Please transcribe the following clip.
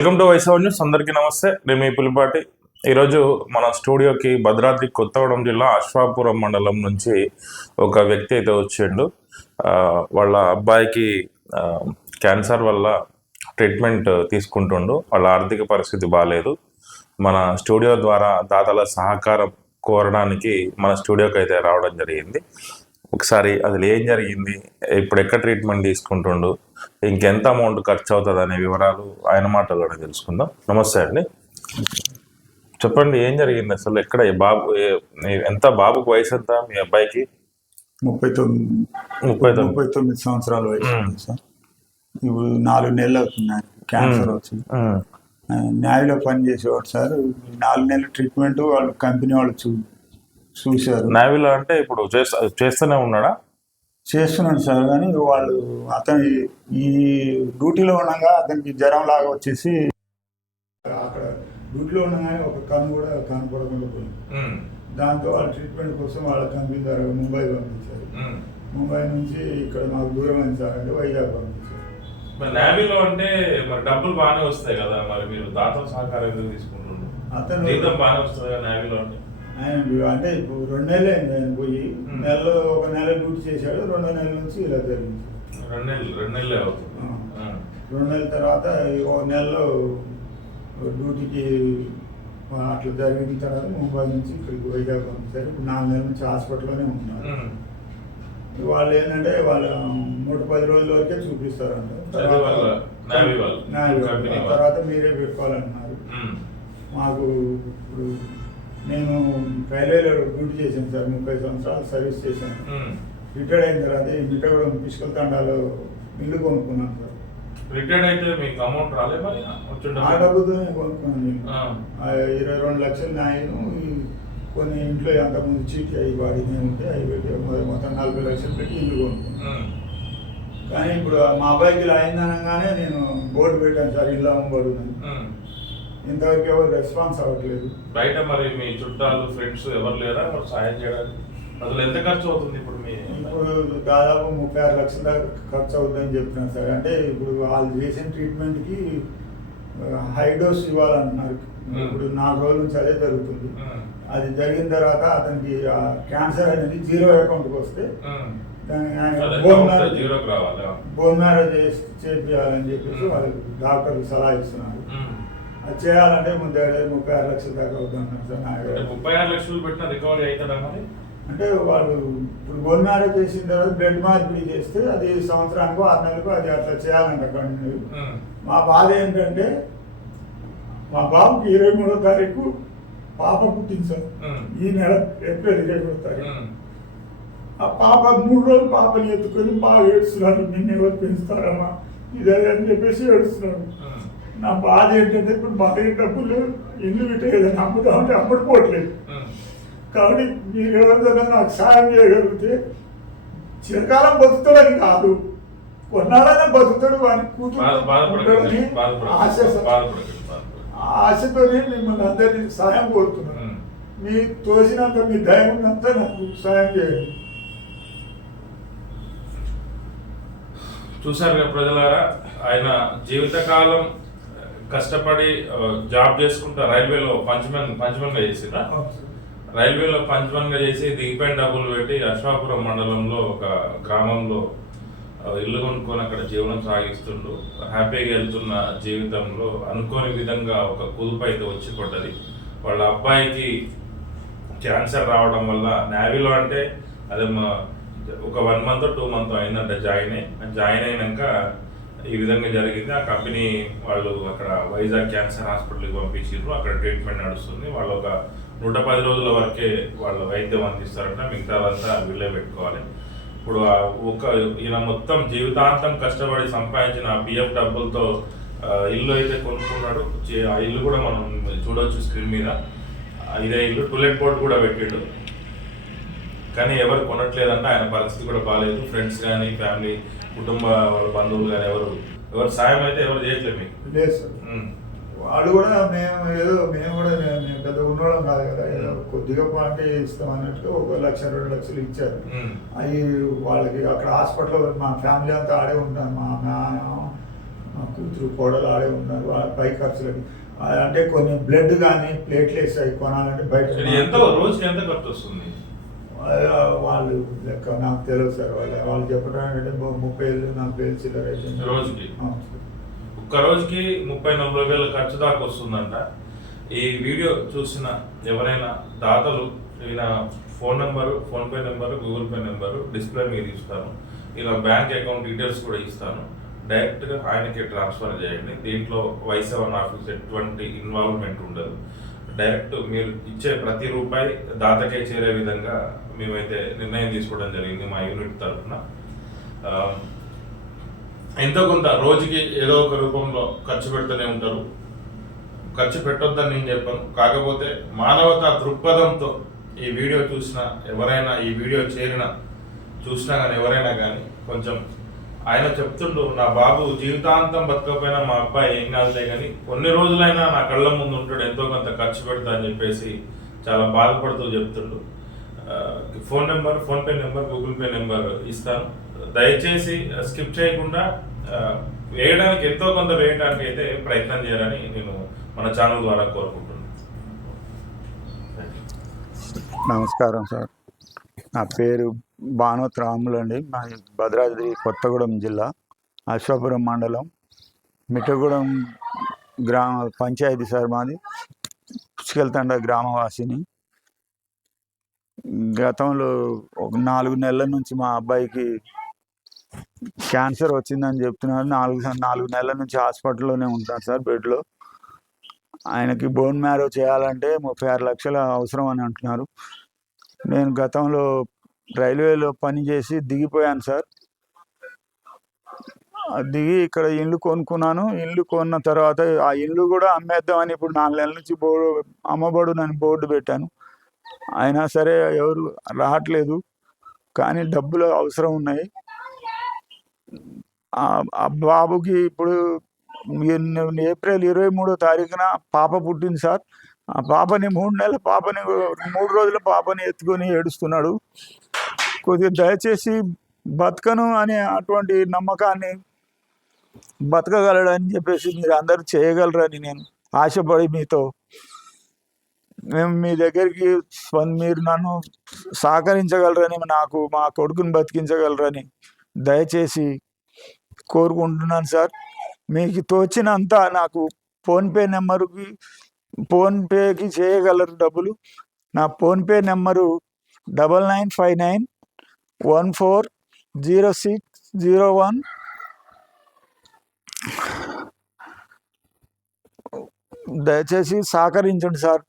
Welcome to వైసవ్ news. అందరికీ నమస్తే. నేను మీ పులిపాటి. ఈరోజు మన స్టూడియోకి భద్రాద్రి కొత్తగూడెం జిల్లా అశ్వాపురం మండలం నుంచి ఒక వ్యక్తి అయితే వచ్చిండు. వాళ్ళ అబ్బాయికి క్యాన్సర్ వల్ల ట్రీట్మెంట్ తీసుకుంటుండు. వాళ్ళ ఆర్థిక పరిస్థితి బాగాలేదు. మన స్టూడియో ద్వారా దాతల సహకారం కోరడానికి మన స్టూడియోకి అయితే రావడం జరిగింది. ఒకసారి అసలు ఏం జరిగింది, ఇప్పుడు ఎక్కడ ట్రీట్మెంట్ తీసుకుంటుండు, ఇంకెంత అమౌంట్ ఖర్చు అవుతుంది అనే వివరాలు ఆయన మాటల్లోనే తెలుసుకుందాం. నమస్తే అండి, చెప్పండి ఏం జరిగింది అసలు, ఎక్కడ బాబు ఎంత, బాబుకు వయసు ఎంత, మీ అబ్బాయికి? 39 సంవత్సరాల వయసు సార్. ఇప్పుడు 4 నెలలు అవుతుంది క్యాన్సర్ వచ్చింది. న్యాయలో పని చేసేవాడు సార్. 4 నెలల ట్రీట్మెంట్ వాళ్ళు కంపెనీ వాళ్ళు చూశారు. నావీలో అంటే ఇప్పుడు చేస్తూనే ఉన్నాడా? చేస్తున్నాడు సార్, కానీ వాళ్ళు అతను ఈ డ్యూటీలో ఉండగా అతనికి జ్వరం లాగా వచ్చేసి అక్కడ డ్యూటీలో ఉండగానే ఒక కన్ను కూడా కనపడకుండా పోయింది. దాంతో వాళ్ళ ట్రీట్మెంట్ కోసం వాళ్ళ కంపెనీ ద్వారా ముంబై పంపించారు. ముంబై నుంచి ఇక్కడ మాకు దూరం అయింది సార్ అంటే వైజాగ్ పంపించారు. మరి నావీలో అంటే మరి డబ్బులు బాగానే వస్తాయి కదా, మరి మీరు దాతల సహకారం ఎందుకు తీసుకుంటున్నారు? అతను జీతం బాగానే వస్తుంది కదా నావీలో అంటే. అంటే ఇప్పుడు 2 నెలలు అయింది ఆయన పోయి. నెలలో 1 నెల డ్యూటీ చేశాడు. 2వ నెల నుంచి ఇలా జరిగింది. 2 నెలలు అవుతుంది. 2 నెలల తర్వాత 1 నెలలో డ్యూటీకి అట్లా జరిగిన తర్వాత ముంబై నుంచి ఇక్కడికి వైజాగ్ పంపించారు. ఇప్పుడు 4 నెలల నుంచి హాస్పిటల్లోనే ఉంటున్నారు. వాళ్ళు ఏంటంటే వాళ్ళ 110 రోజుల వరకే చూపిస్తారంట. తర్వాత మీరే పెట్టుకోవాలంటున్నారు. మాకు ఇప్పుడు నేను రైల్వేలో డ్యూటీ చేశాను సార్. 30 సంవత్సరాలు సర్వీస్ చేశాను. రిటైర్డ్ అయిన తర్వాత ఈ మిఠగూడెం పిష్కల్ తండాలో ఇల్లు కొనుక్కున్నాను సార్. రిటైర్డ్ అయితే మీకు అమౌంట్ రాలేదు మరి? ఆ డబ్బుతోనే కొనుక్కున్నాను నేను. 22 లక్షలు నాయను. కొన్ని ఇంట్లో అంతకుముందు చీటీ అవి వాడినే ఉంటే అవి పెట్టి మొత్తం 40 లక్షలు పెట్టి ఇల్లు కొనుక్కున్నాను. కానీ ఇప్పుడు మా అబ్బాయికి ఇలా అయిందనగానే నేను బోర్డు పెట్టాను సార్, ఇల్లు అమ్మబడుతుంది. ఇంతవరకు ఎవరు రెస్పాన్స్ అవ్వట్లేదు. బయట మరి మీ చుట్టాలు ఫ్రెండ్స్ ఎవరు లేరా సాయం చేయడానికి? అసలు ఎంత ఖర్చు అవుతుంది ఇప్పుడు? ఇప్పుడు దాదాపు 36 లక్షల దాకా ఖర్చు అవుతుందని చెప్తున్నాను సార్. అంటే ఇప్పుడు వాళ్ళు చేసిన ట్రీట్మెంట్కి హై డోస్ ఇవ్వాలంటున్నారు. ఇప్పుడు 4 రోజుల నుంచి అదే జరుగుతుంది. అది జరిగిన తర్వాత అతనికి క్యాన్సర్ అనేది 0 అకౌంట్కి వస్తే దాన్ని ఆయన బోన్ మ్యారేజ్ చేయాలని చెప్పేసి వాళ్ళకి డాక్టర్లు సలహా ఇస్తున్నారు. అది చేయాలంటే ముందు 36 లక్షల దాకా అవుతుంది సార్. 36 లక్షలు పెట్టిన రికవరీ అవుతుందా మరి? అంటే వాళ్ళు ఇప్పుడు బోన్ మ్యారేజ్ చేసిన తర్వాత బ్లడ్ మార్పిడి చేస్తే అది సంవత్సరానికో 6 నెలలకు అది అట్లా చేయాలంట కంటిన్యూ. మా బాధ ఏంటంటే మా బాబుకి 23వ తారీఖు పాప పుట్టింది సార్. ఈ నెల ఏప్రిల్ 23వ తారీఖు. ఆ పాప 3 రోజులు పాపని ఎత్తుకొని బాగా ఏడుస్తున్నాడు. నిన్ను ఎవరు పెంచుతారమ్మా ఇదే అని చెప్పేసి ఏడుస్తున్నాడు. నా బాధ ఏంటంటే ఇప్పుడు మా దగ్గర డబ్బులు ఇల్లు విట్టే ఏదైనా అమ్ముతామంటే అమ్ముడుపోవట్లేదు. కాబట్టి మీరు ఎవరిదైనా నాకు సాయం చేయగలిగితే చిరకాలం బతుకుతాడని కాదు, కొన్నాళ్ళైనా బతుకుతాడు అని కూతురు ఆశతోనే మిమ్మల్ని అందరినీ సాయం కోరుతున్నాను. మీ తోసినంత మీ దయ ఉన్నంత నాకు సాయం చేయండి. చూశారు కదా ప్రజలారా, ఆయన జీవితకాలం కష్టపడి జాబ్ చేసుకుంటా రైల్వేలో పంచమన్గా చేసిందా? రైల్వేలో పంచమన్గా చేసి దిగిపోయిన డబ్బులు పెట్టి అశ్వాపురం మండలంలో ఒక గ్రామంలో ఇల్లు కొనుక్కొని అక్కడ జీవనం సాగిస్తుండు. హ్యాపీగా వెళ్తున్న జీవితంలో అనుకోని విధంగా ఒక కుదుపు అయితే వచ్చి పడ్డది. వాళ్ళ అబ్బాయికి క్యాన్సర్ రావడం వల్ల నావీలో అంటే అదే ఒక 1 మంత్ 2 మంత్ అయిందంట జాయిన్ అయినాక ఈ విధంగా జరిగింది. ఆ కంపెనీ వాళ్ళు అక్కడ వైజాగ్ క్యాన్సర్ హాస్పిటల్కి పంపించారు. అక్కడ ట్రీట్మెంట్ నడుస్తుంది. వాళ్ళు ఒక 110 రోజుల వరకే వాళ్ళు వైద్యం అందిస్తారంట. మిగతాదంతా వీళ్ళే పెట్టుకోవాలి. ఇప్పుడు ఈయన మొత్తం జీవితాంతం కష్టపడి సంపాదించిన పిఎఫ్ డబ్బులతో ఇల్లు అయితే కొనుక్కున్నాడు. ఆ ఇల్లు కూడా మనం చూడవచ్చు స్క్రీన్ మీద. ఇదే ఇల్లు టూలెట్ బోర్డ్ కూడా పెట్టాడు. కానీ ఎవరు కొనట్లేదంటే ఆయన పరిస్థితి కూడా బాగాలేదు. ఫ్రెండ్స్ కానీ ఫ్యామిలీ కుటుంబ వాళ్ళ బంధువులు కానీ ఎవరు సాయం అయితే ఎవరు చేయట్లేదు మీకు? లేదు సార్. వాళ్ళు కూడా మేము కూడా మేము పెద్ద ఉన్నోళ్ళం కాదు కదా, ఏదో కొద్దిగా పాంటే ఇస్తాం అన్నట్టుగా 1 లక్ష 2 లక్షలు ఇచ్చారు. అవి వాళ్ళకి అక్కడ హాస్పిటల్లో మా ఫ్యామిలీ అంతా ఆడే ఉంటాను. మా మా కూతురు కోడలు ఆడే ఉన్నారు. వాళ్ళ పై ఖర్చులకి అంటే కొన్ని బ్లడ్ కానీ ప్లేట్లెట్స్ అవి కొనాలంటే బయట ఎంత రోజుకి ఎంత ఖర్చు వస్తుంది? వాళ్ళు లెక్క నాకు తెలియదు సార్. వాళ్ళు చెప్పడం ఏంటంటే 30,000-40,000 చిల్లర అయితే రోజుకి. అవును సార్. ఒక్క రోజుకి 30-40 వేల ఖర్చు దాకా వస్తుందంట. ఈ వీడియో చూసిన ఎవరైనా దాతలు ఈయన phone number, PhonePe number, Google pay number display మీద ఇస్తాను. ఇలా బ్యాంక్ అకౌంట్ డీటెయిల్స్ కూడా ఇస్తాను. డైరెక్ట్గా ఆయనకి ట్రాన్స్ఫర్ చేయండి. దీంట్లో Y7 ఆఫీస్ ఎటువంటి ఇన్వాల్వ్మెంట్ ఉండదు. డైరెక్ట్ మీరు ఇచ్చే ప్రతి రూపాయి దాతకే చేరే విధంగా మేమైతే నిర్ణయం తీసుకోవడం జరిగింది మా యూనిట్ తరఫున. ఎంతో కొంత రోజుకి ఏదో ఒక రూపంలో ఖర్చు పెడుతూనే ఉంటారు. ఖర్చు పెట్టొద్దని నేను చెప్పాను. కాకపోతే మానవతా దృక్పథంతో ఈ వీడియో చూసినా ఎవరైనా, ఈ వీడియో చూసినా కానీ ఎవరైనా కానీ కొంచెం ఆయన చెప్తుండు, నా బాబు జీవితాంతం బతకపోయినా మా అబ్బాయి ఏం కాదులే కానీ కొన్ని రోజులైనా నా కళ్ళ ముందు ఉంటాడు, ఎంతో కొంత ఖర్చు పెడతా అని చెప్పేసి చాలా బాధపడుతూ చెప్తుండు. Phone number, PhonePe number, Google pay number ఇస్తాను. దయచేసి స్కిప్ చేయకుండా వేయడానికి, ఎంతో కొంత వేయడానికి అయితే ప్రయత్నం చేయాలని నేను మన ఛానల్ ద్వారా కోరుకుంటున్నాను. నమస్కారం సార్. నా పేరు భానోత్ రాములు అండి. మాది భద్రాద్రి కొత్తగూడెం జిల్లా, అశ్వాపురం మండలం, మిట్టగూడెం గ్రామ పంచాయతీ సార్. మాది పుష్కల్తండ గ్రామవాసిని. గతంలో ఒక 4 నెలల నుంచి మా అబ్బాయికి క్యాన్సర్ వచ్చిందని చెప్తున్నారు. 4 నెలల నుంచి హాస్పిటల్లోనే ఉంటారు సార్, బెడ్లో. ఆయనకి బోన్ మ్యారో చేయాలంటే 36 లక్షలు అవసరం అని అంటున్నారు. నేను గతంలో రైల్వేలో పనిచేసి దిగిపోయాను సార్. దిగి ఇక్కడ ఇల్లు కొనుక్కున్నాను. ఇల్లు కొన్న తర్వాత ఆ ఇల్లు కూడా అమ్మేద్దామని ఇప్పుడు 4 నెలల నుంచి అమ్మబడు నన్ను బోర్డు పెట్టాను. అయినా సరే ఎవరు రావట్లేదు, కానీ డబ్బులు అవసరం ఉన్నాయి. ఆ బాబుకి ఇప్పుడు ఏప్రిల్ 23వ తారీఖున పాప పుట్టింది సార్. ఆ పాపని 3 నెలల పాపని, 3 రోజుల పాపని ఎత్తుకొని ఏడుస్తున్నాడు. కొద్దిగా దయచేసి బతకను అనే అటువంటి నమ్మకాన్ని, బతకగలడని చెప్పేసి మీరు అందరూ చేయగలరని నేను ఆశపడి మేము మీ దగ్గరికి మీరు నన్ను సహకరించగలరని, మా కొడుకుని బతికించగలరని దయచేసి కోరుకుంటున్నాను సార్. మీకు తోచినంత నాకు ఫోన్పేకి చేయగలరు డబ్బులు. నా ఫోన్పే నెంబరు 9959140601. దయచేసి సహకరించండి సార్.